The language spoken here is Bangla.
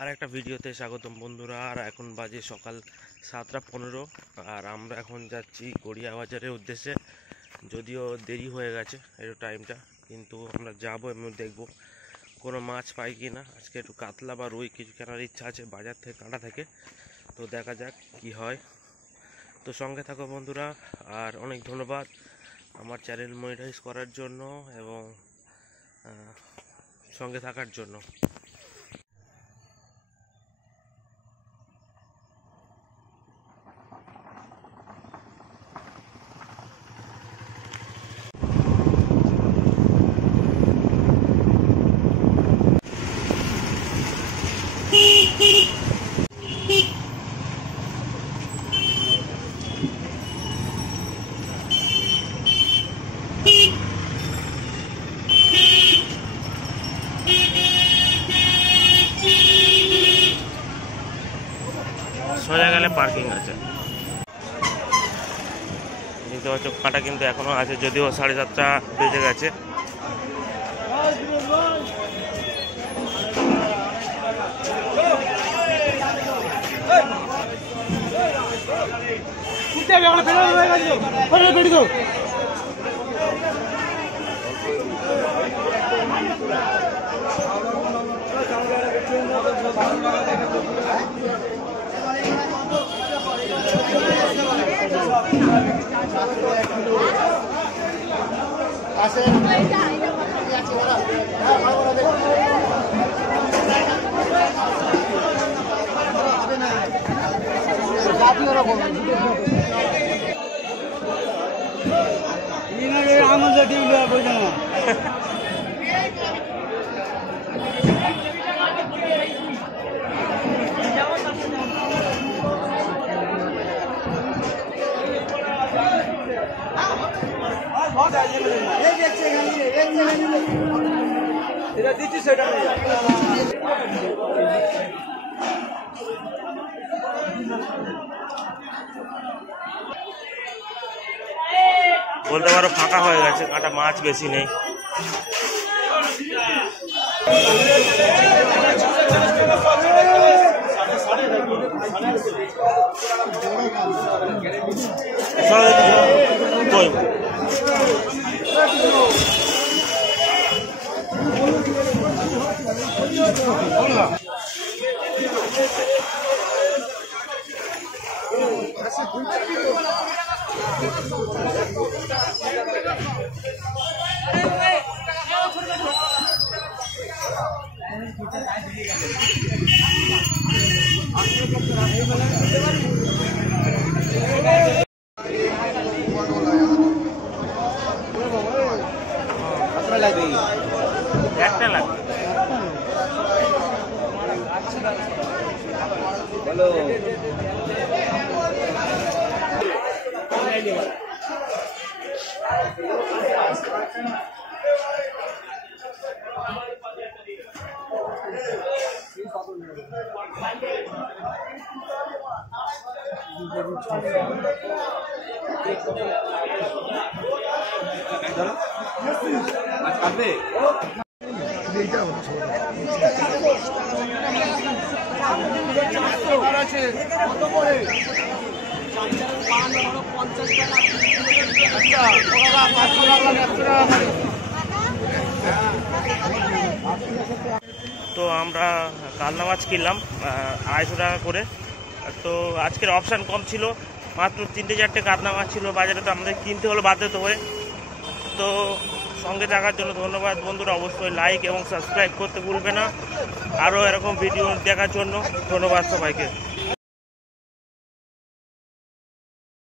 আর একটা ভিডিওতে স্বাগতম বন্ধুরা। আর এখন বাজে সকাল 7টা 15 আর আমরা এখন যাচ্ছি গড়িয়া বাজারের উদ্দেশ্যে। যদিও দেরি হয়ে গেছে একটু টাইমটা, কিন্তু আমরা যাবো এবং দেখবো কোনো মাছ পাই কি না। আজকে একটু কাতলা বা রুই কিছু কেনার ইচ্ছা আছে বাজার থেকে, কাঁটা থেকে। তো দেখা যাক কি হয়। তো সঙ্গে থাকো বন্ধুরা। আর অনেক ধন্যবাদ আমার চ্যানেল মনিটাইজ করার জন্য এবং সঙ্গে থাকার জন্য। সোজা গেলে পার্কিং আছে, দেখতে পাচ্ছ কাঁটা কিন্তু এখনো আছে, যদিও 7:30 বেজে গেছে। বলতে পারো ফাঁকা হয়ে গেছে, কাঁটা মাছ বেশি নেই। একটা লাগবে। তো আমরা কাতলা মাছ কিনলাম 250 টাকা করে। তো আজকের অপশান কম ছিল, মাত্র 3-4টে কাতলা মাছ ছিল বাজারে, তো আমাদের কিনতে হলো বাধ্য হয়ে। তো সঙ্গে থাকার জন্য ধন্যবাদ বন্ধুরা। অবশ্যই লাইক এবং সাবস্ক্রাইব করতে ভুলবে না। আরও এরকম ভিডিও দেখার জন্য ধন্যবাদ সবাইকে।